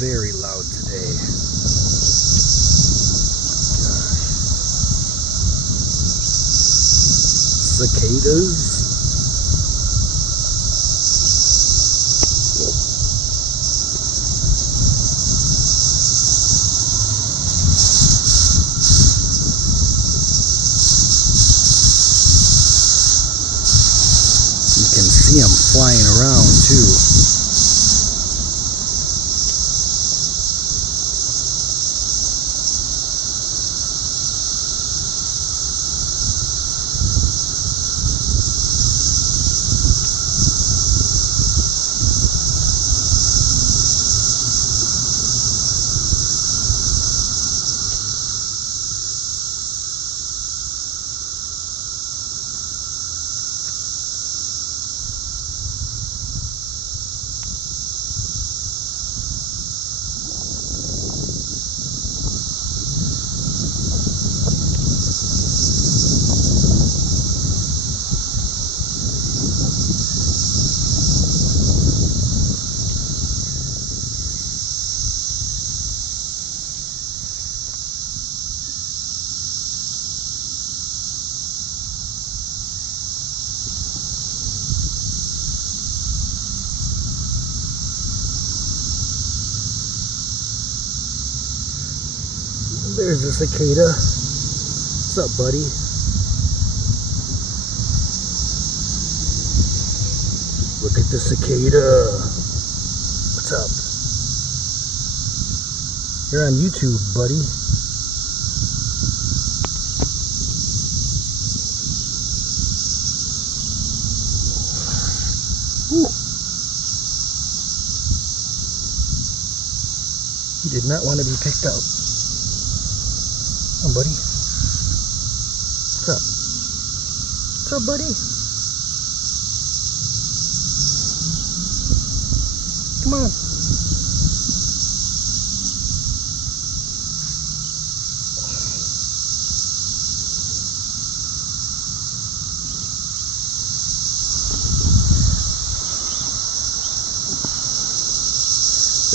very loud today. Cicadas. You can see them flying around too. There's a cicada. What's up, buddy? Look at the cicada. What's up? You're on YouTube, buddy. Ooh. He did not want to be picked up. Come on, buddy. What's up? What's up, buddy? Come on.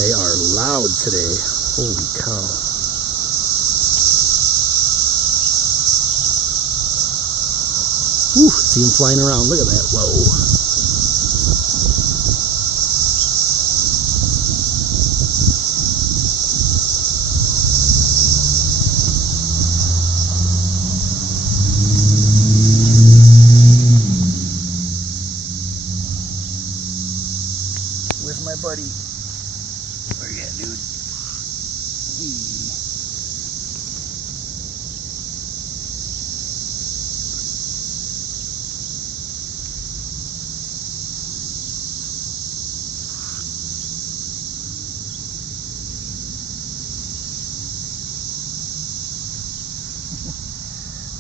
They are loud today. Holy cow. Whew, see them flying around. Look at that. Whoa. Where's my buddy? Where you at, dude?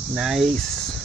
Nice.